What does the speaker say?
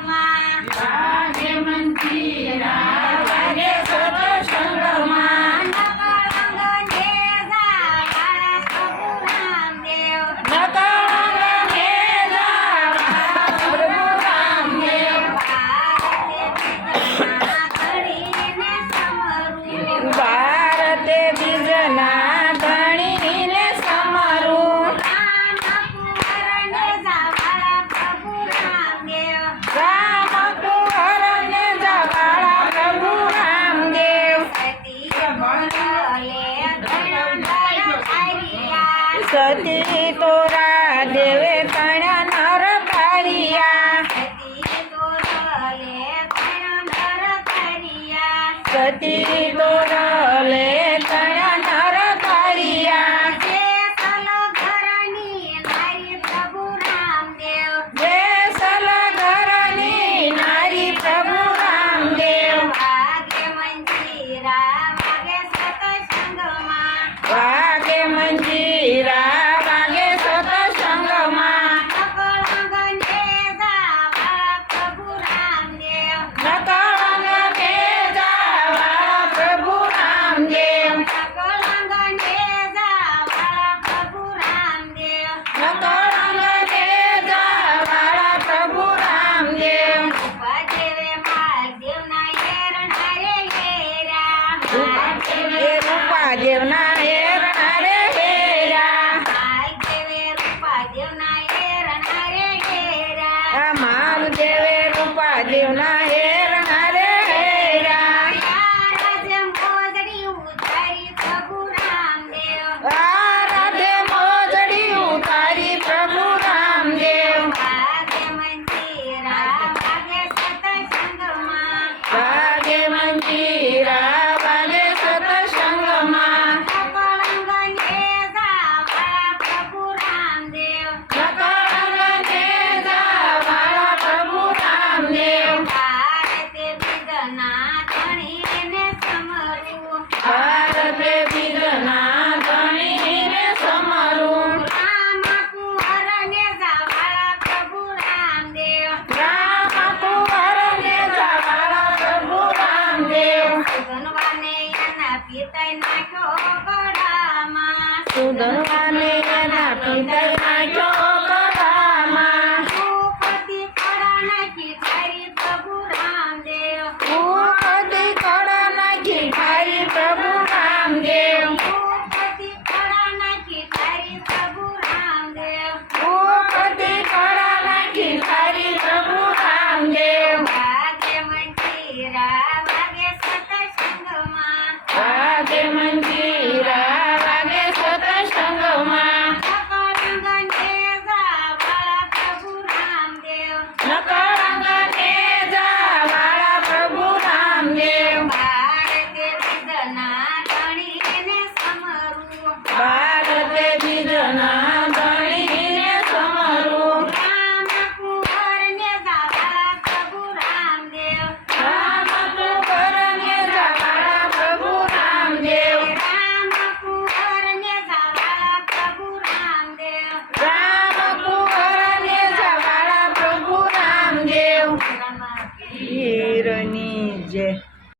mà સતી તોરા દેવે દેવના એરણા રે ઘેરા મારું દેવે રૂપા દેવના સુધરવાને એના પિતા નાખ્યો કલામાં ભૂપતિ કળા નાખી ખારી પ્રભુ રામદેવ ભૂપતિ કળા નાખી ખારી પ્રભુ રામદેવ ભૂપતિ કળા નાખી ખારી પ્રભુ રામદેવ ભૂપતિ કળા નાખી ખારી પ્રભુ રામદેવ ભાગ્યમતી રા ભાગ્ય સત સંગમાં ભાગ્યમતી Yeah.